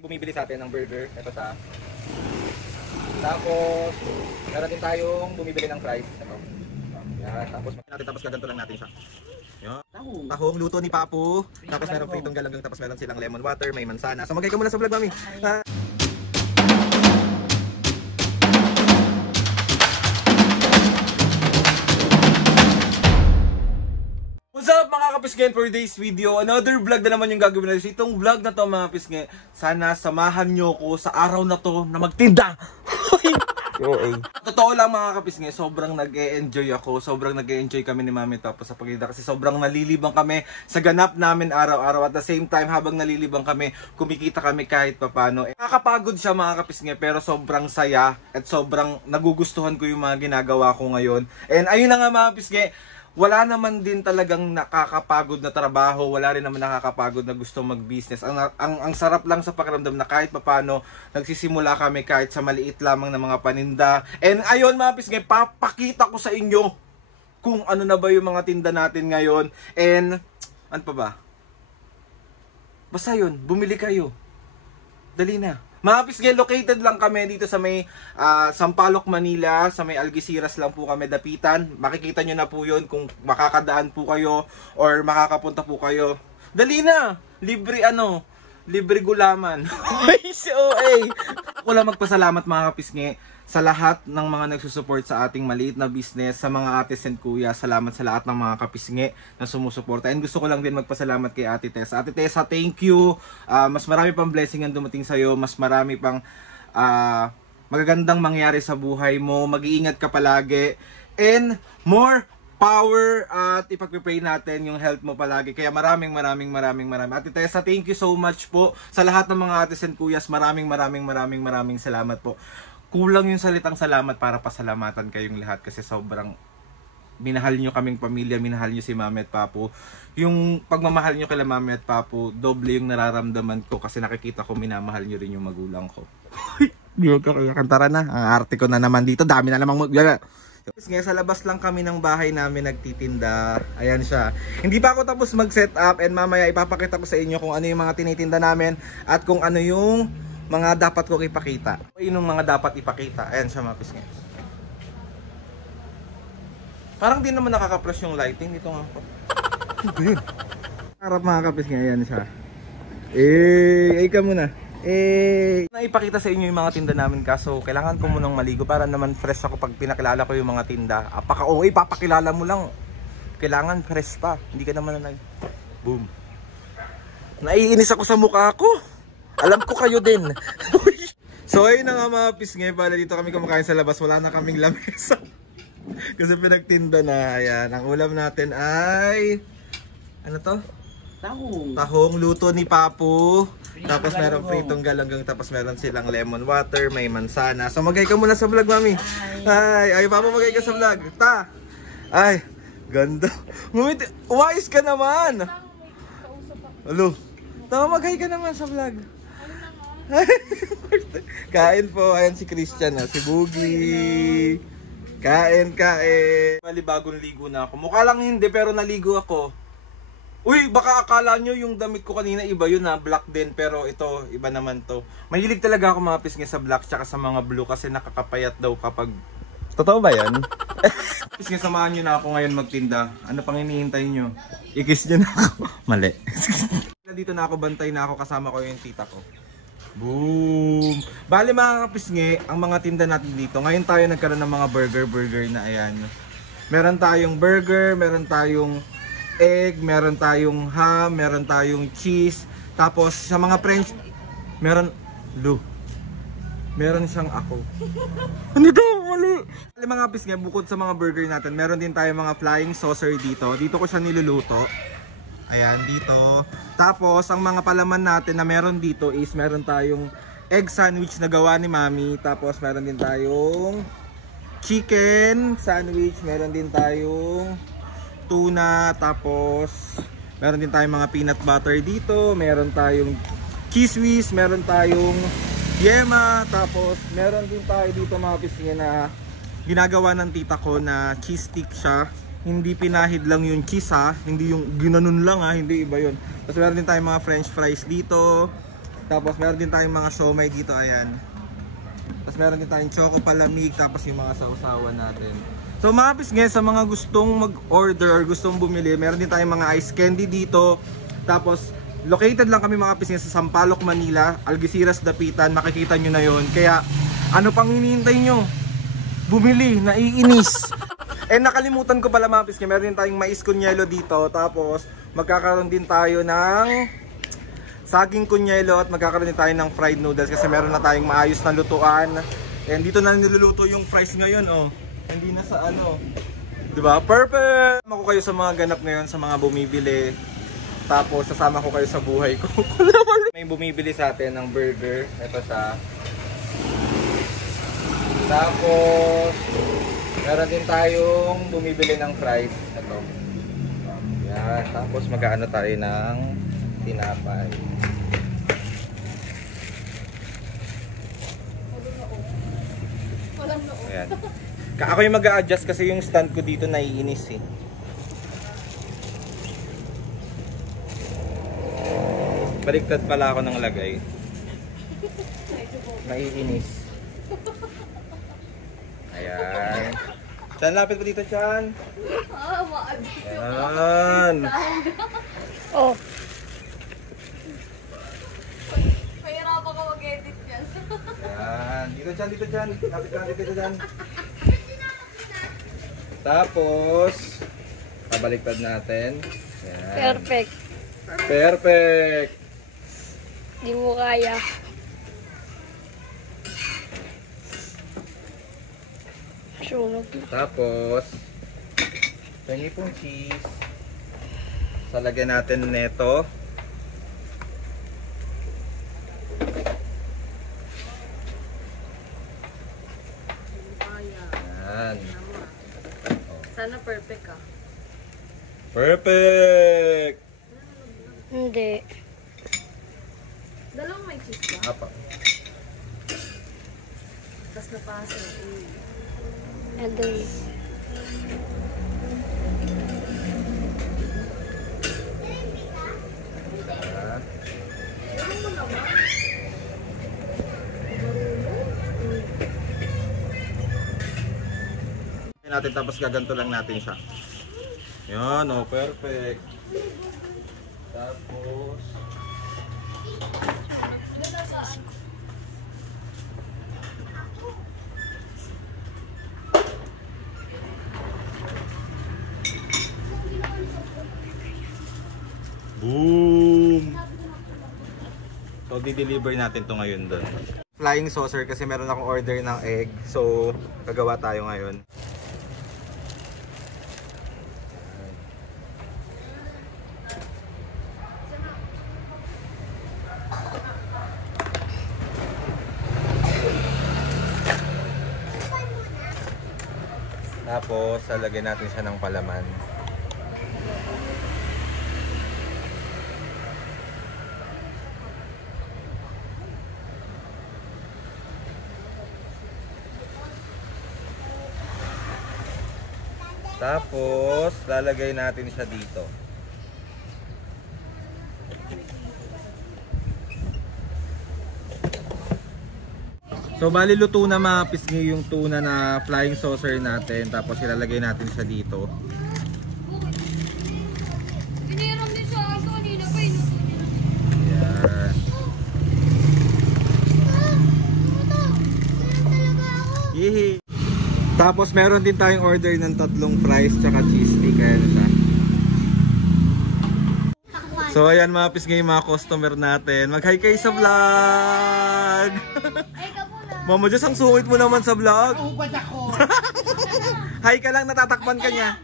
Bumibili sa atin ng burger, ito ta. Tapos, meron din tayong bumibili ng fries, ito. Yan, tapos gaganto lang natin siya. Yan. Tahong luto ni Papu. Tapos meron pritong galanggang, tapos meron silang lemon water, may mansana. So magay ka muna sa vlog, mami. What's up mga kapisngen, for today's video, another vlog na naman yung gagawin natin. Itong vlog na to mga kapisngen, sana samahan nyo ko sa araw na to na magtinda. Totoo lang mga kapisngen, sobrang nag-e-enjoy ako, sobrang nag-e-enjoy kami ni Mami tapos sa pagtinda kasi sobrang nalilibang kami sa ganap namin araw-araw. At the same time, habang nalilibang kami, kumikita kami kahit papano. Nakakapagod siya mga kapisngen, pero sobrang saya at sobrang nagugustuhan ko yung mga ginagawa ko ngayon. And ayun na nga mga kapisngen, wala naman din talagang nakakapagod na trabaho, wala rin naman nakakapagod na gusto mag-business. Ang sarap lang sa pakiramdam na kahit papano nagsisimula kami kahit sa maliit lamang na mga paninda. And ayun mga kapisngen, papakita ko sa inyo kung ano na ba yung mga tinda natin ngayon. And ano pa ba? Basta yun, bumili kayo. Dali na. Mga kapisngen, located lang kami dito sa may Sampaloc, Manila. Sa may Algeciras lang po kami dapitan. Makikita nyo na po yun kung makakadaan po kayo or makakapunta po kayo. Dali na! Libre libre gulaman. Ako lang magpasalamat mga kapisngen sa lahat ng mga nagsusupport sa ating maliit na business, sa mga ates and kuya. Salamat sa lahat ng mga kapisngen na sumusuporta. And gusto ko lang din magpasalamat kay Ate Tessa. Ate Tessa, thank you. Mas marami pang blessing ang dumating sa'yo. Mas marami pang magagandang mangyari sa buhay mo. Mag-iingat ka palagi. And more power at ipagpipray natin yung health mo palagi. Kaya maraming. Ate Tessa, thank you so much po sa lahat ng mga ates and kuyas. Maraming salamat po. Kulang yung salitang salamat para pasalamatan kayong lahat kasi sobrang minahal nyo kaming pamilya, minahal nyo si Mami at Papu. Yung pagmamahal nyo kila Mami at Papu, doble yung nararamdaman ko kasi nakikita ko minamahal nyo rin yung magulang ko. Kantara na, ang arte ko na naman dito, dami na namang ngayon sa labas lang kami ng bahay namin nagtitinda. Ayan siya. Hindi pa ako tapos mag-set up and mamaya ipapakita ko sa inyo kung ano yung mga tinitinda namin at kung ano yung mga dapat ko ipakita. Yun yung mga dapat ipakita. Ayan siya mga kapisngen. Parang di naman nakaka-press yung lighting dito nga po. Harap mga kapisngen. Ayan siya. Ay ka muna. Naipakita sa inyo yung mga tinda namin kaso kailangan ko munang maligo para naman fresh ako pag pinakilala ko yung mga tinda. Apaka-OA, papakilala mo lang. Kailangan fresh pa. Hindi ka naman boom. Naiinis ako sa mukha ko. Alam ko kayo din. So ayun na nga mga pisngen, pala dito kami kumakain sa labas. Wala na kaming lamesa. Kasi pinagtinda na. Ayan, ang ulam natin ay ano to? Tahong luto ni Papu. Tapos meron pritong galanggang, tapos meron silang lemon water, may mansana. So magay ka muna sa vlog, Mami. Ay Papu, magay ka sa vlog. Ay, ganda. Umayos ka naman. Hello. Magay ka naman sa vlog. Kain po, ayan si Christian, si Boogie. Kain. Mali bagong ligo na ako. Mukha lang hindi pero naligo ako. Uy, baka akala nyo yung damit ko kanina iba yun black din, pero ito iba naman to. Mahilig talaga ako mga pisngen sa black tsaka sa mga blue kasi nakakapayat daw kapag... Totoo ba yan? Pisngen, samahan nyo na ako ngayon magtinda. Ano pang hinihintay nyo? I-kiss nyo na ako. Mali. Dito na ako, bantay na ako, kasama ko yung tita ko. Boom! Bale mga kapisngi, ang mga tinda natin dito, ngayon tayo nagkaroon ng mga burger na ayan. Meron tayong burger, meron tayong egg, meron tayong ham, meron tayong cheese. Tapos sa mga French, meron siyang ako. Ano daw? Mali! Bale mga kapisngi, bukod sa mga burger natin, meron din tayong mga flying saucer dito. Dito ko siya niluluto. Ayan, dito. Tapos, ang mga palaman natin na meron dito is meron tayong egg sandwich na gawa ni Mami. Tapos, meron din tayong chicken sandwich. Meron din tayong tuna. Tapos, meron din tayong mga peanut butter dito. Meron tayong cheese whiz. Meron tayong yema. Tapos, meron din tayo dito mga pisngen na ginagawa ng tita ko na cheese stick siya. Hindi pinahid lang yung cheese hindi yung ginanon lang hindi iba yun. Tapos meron din tayong mga french fries dito. Tapos meron din tayong mga siomai dito, ayan. Tapos meron din tayong choco palamig, tapos yung mga sausawan natin. So mga pisngi, sa mga gustong mag-order or gustong bumili, meron din tayong mga ice candy dito. Tapos located lang kami mga pisngi sa Sampaloc, Manila, Algeciras, Dapitan, makikita nyo na yon. Kaya ano pang hinihintay nyo? Bumili, naiinis. Nakalimutan ko pala mga pisngi, meron din tayong mais con yelo dito. Tapos magkakaroon din tayo ng saging kunyelo at magkakaroon din tayo ng fried noodles kasi meron na tayong maayos na lutuan. And dito na niluluto yung fries ngayon, oh. Hindi na sa ano. 'Di ba? Perfect. Sama ko kayo sa mga ganap ngayon, sa mga bumibili. Tapos sasama ko kayo sa buhay ko. May bumibili sa atin ng burger. Ito siya. Tapos meron din tayong bumibili ng fries. Ito. Yan. Tapos mag-aano tayo ng tinapay. Ayan. Ako yung mag-a-adjust kasi yung stand ko dito naiinis eh. Baliktad pala ako ng lagay. Naiinis. Ayan. Chan, lapit pa dito, Chan. Ayan. Oh. Mahirapan ka mag-edit yan. Ayan. Dito, Chan, dito, Chan. Lapit ka dito, Chan. Tapos, pabaliktad natin. Ayan. Perfect. Perfect. Di mo kaya. Sunog. Tapos, tingin pong cheese. Salagyan natin neto. Ayan. Sana perfect ka. Perfect! Hindi. Dalawang may cheese ba? Apa. Tapos napasa. Adoy. Ayan. Natin tapos gaganto lang natin siya. Yan, oh, perfect. Tapos boom! So, di-deliver natin to ngayon doon. Flying saucer kasi meron akong order ng egg. So, gagawa tayo ngayon. Tapos, lalagyan natin siya ng palaman. Tapos, lalagay natin siya dito. So, bali luto na mga pisngi yung tuna na flying saucer natin. Tapos, ilalagay natin siya dito. Piniram din siya ako kanina pa inuto niya. Ayan. Yehey! Tapos, meron din tayong order ng 3 fries tsaka cheese stick. Ayan siya. So, ayan mga pisngi, mga customer natin. Mag-hi kayo sa vlog! Mama Diyos, ang sungit mo naman sa vlog. Ubad ako. Hi ka lang, natatakpan ka niya.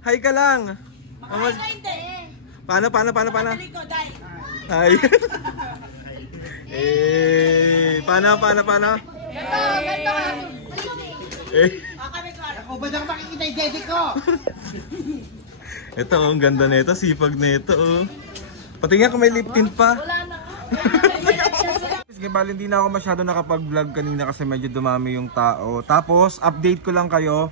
Hi ka lang. Mama, paano? Liko, dai. Hi. Paano? Ganto. Ubad ako makikita yung daddy ko. Ito, ang ganda nito, sipag nito. Patingin kung may lip tint pa. Wala na ka. Sige, bali hindi na ako masyado nakapag-vlog kanina kasi medyo dumami yung tao. Tapos, update ko lang kayo.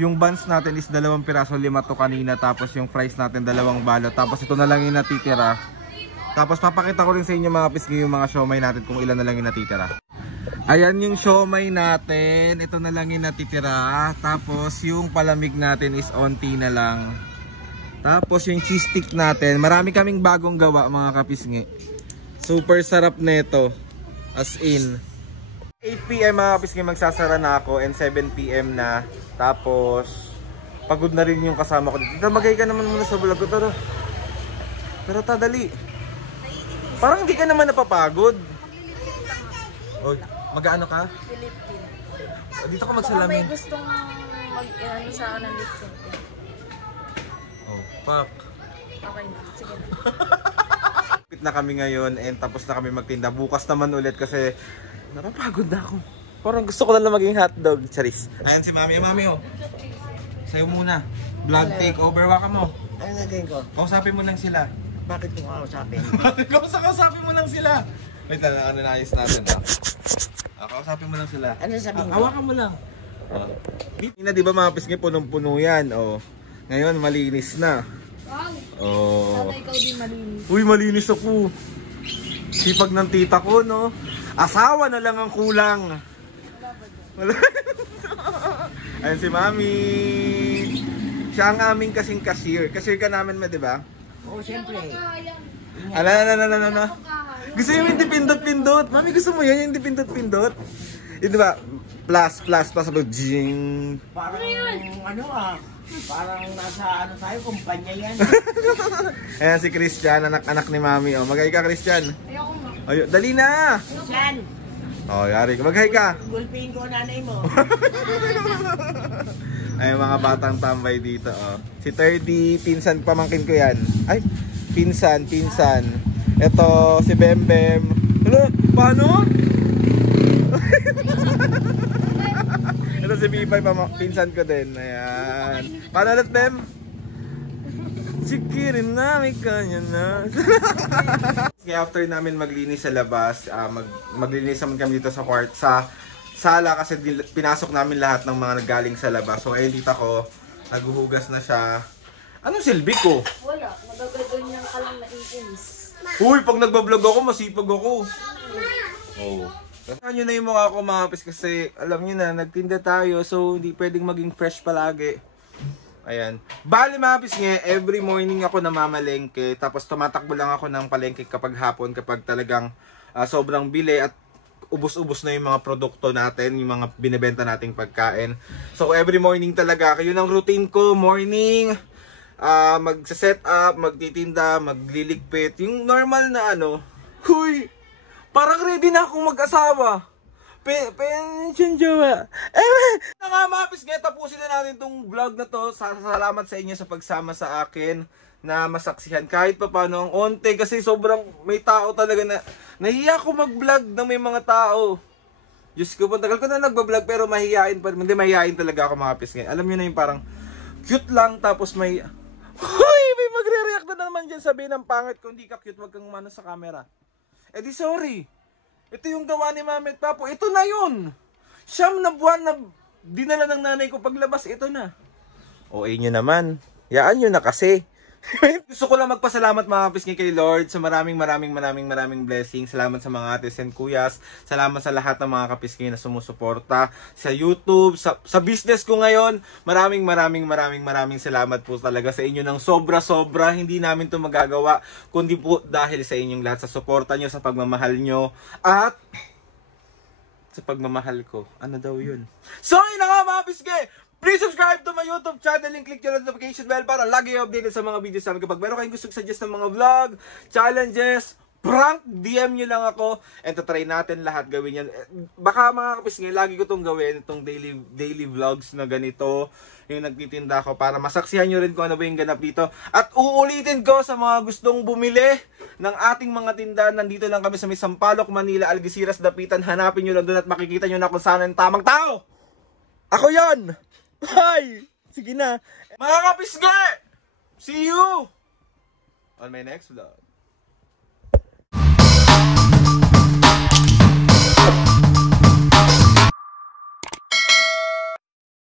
Yung buns natin is 2 piraso, 5 to kanina. Tapos yung fries natin 2 balot. Tapos ito na lang yung natitira. Tapos papakita ko rin sa inyo mga pisngi yung mga siomay natin kung ilan na lang yung natitira. Ayan yung siomay natin. Ito na lang yung natitira. Tapos yung palamig natin is onti na lang. Tapos yung cheese stick natin. Marami kaming bagong gawa mga kapisngi. Super sarap nito. As in. 8 PM mga kapisngi magsasara na ako and 7 PM na. Tapos pagod na rin yung kasama ko dito. Magay ka naman muna sa vlog ko. Tara. Tara ta, dali. Parang hindi ka naman napapagod. Oy, mag-ano ka? Philippine. Dito ka Baka magsalamin. may gustong mag-ano sa akin ng lip sync. Oh, pak. Okay na, sige na. Pit na kami ngayon and tapos na kami magtinda. Bukas naman ulit kasi napapagod na ako. Parang gusto ko na lang maging hotdog. Charis. Ayan si Mami. Mami oh. Sayo muna. Vlog takeover. Waka mo. Ano nagawin ko? Kausapin mo lang sila. Bakit mo kausapin? Kausapin mo lang sila. Wait lang, ano naayos natin ha. Kausapin mo lang sila. Ano sabihin ko? Hawakan mo lang. Di ba mga pisngi punong-puno yan? Oh. Ngayon malinis na. Wow. Oh. Sana ikaw din malinis. Uy, malinis ako. Sipag ng tita ko, no? Asawa na lang ang kulang. Ayan si Mami. Siya ang aming kasing cashier. Cashier ka namin ma, di ba? Oo, siyempre. Ala. Gusto mo yung dipindot-pindot? Mami, gusto mo yun yung dipindot-pindot? Yun, di ba? Plus, sabag, jing. Parang, ano parang nasa ano tayo, kumpanya yan. Ayan si Christian, anak-anak ni Mami. Oh, mag-hi ka, Christian. Ayoko nga. Ayun, dali na! Yan, Oh, yari ka. Mag-hi ka. gulpiin ko ang nanay mo. Ay, mga batang tambay dito, oh. Si 30, pinsan pamangkin ko yan. Ay, pinsan. Ito, si Bembem. Hello, paano? Ito si Bipay, pinsan ko din. Ayan. Paano ulit, Bem? Sikirin namin kanya na. Kaya after namin maglinis sa labas, maglinis naman kami dito sa sala kasi pinasok namin lahat ng mga nagaling sa labas. So ayun, tita ko, naghuhugas na siya. Anong silbi ko? Wala, magagaganyan ka lang na iins. Uy, pag nagbablog ako, masipag ako. Oh. Kasama nyo na yung mukha ko mga kapis kasi alam nyo na, nagtinda tayo so hindi pwedeng maging fresh palagi. Ayan. Bali mga kapis nga, every morning ako namamalengke tapos tumatakbo lang ako ng palengke kapag hapon kapag talagang sobrang bili at ubos-ubos na yung mga produkto natin, yung mga binebenta nating pagkain. So every morning talaga, yun ang routine ko, morning, magsa-set up, magtitinda, magliligpit, yung normal na ano. Huy! Parang ready na akong mag-asawa. Pension jowa. Na nga mga pisngi, tapusin na natin tong vlog na to. Salamat sa inyo sa pagsama sa akin na masaksihan kahit pa paano ang onte kasi sobrang may tao talaga na nahiya ako mag-vlog ng may mga tao. Diyos ko, tagal ko na nagba-vlog pero mahihain pa. Hindi, mahihain talaga ako mga pisngi. Alam niyo na yung parang cute lang tapos may Hoy, may magre-react na naman dyan sabihin ng pangit kung hindi ka cute, wag kang umano sa camera. Eh di sorry. Ito yung gawa ni Mami at Papo. Ito na yun. 9 na buwan na dinala ng nanay ko paglabas. Ito na. O inyo naman. Yaan nyo na kasi. Gusto ko lang magpasalamat mga pisngi kay Lord sa maraming blessings. Salamat sa mga ates and kuyas. Salamat sa lahat ng mga kapisngi na sumusuporta sa YouTube, sa business ko ngayon. Maraming salamat po talaga sa inyo ng sobra. Hindi namin to magagawa kundi po dahil sa inyong lahat, sa suporta nyo, sa pagmamahal nyo at sa pagmamahal ko. Ano daw yun? So yun na nga mga pisngi. Please subscribe to my YouTube channel and click your notification bell para lagi updated sa mga videos namin. Kapag meron kayong gusto suggest ng mga vlog, challenges, prank, DM nyo lang ako and try natin lahat gawin yan. Baka mga kapisngi, lagi ko itong gawin, itong daily vlogs na ganito, yung nagtitinda ko para masaksihan nyo rin kung ano ba yung ganap dito. At uulitin ko sa mga gustong bumili ng ating mga tindahan. Nandito lang kami sa may Sampaloc, Manila, Algeciras, Dapitan. Hanapin nyo lang doon at makikita nyo na kung saan ang tamang tao. Ako yon. Hi! Sige na. Mga kapisngi! See you on my next vlog.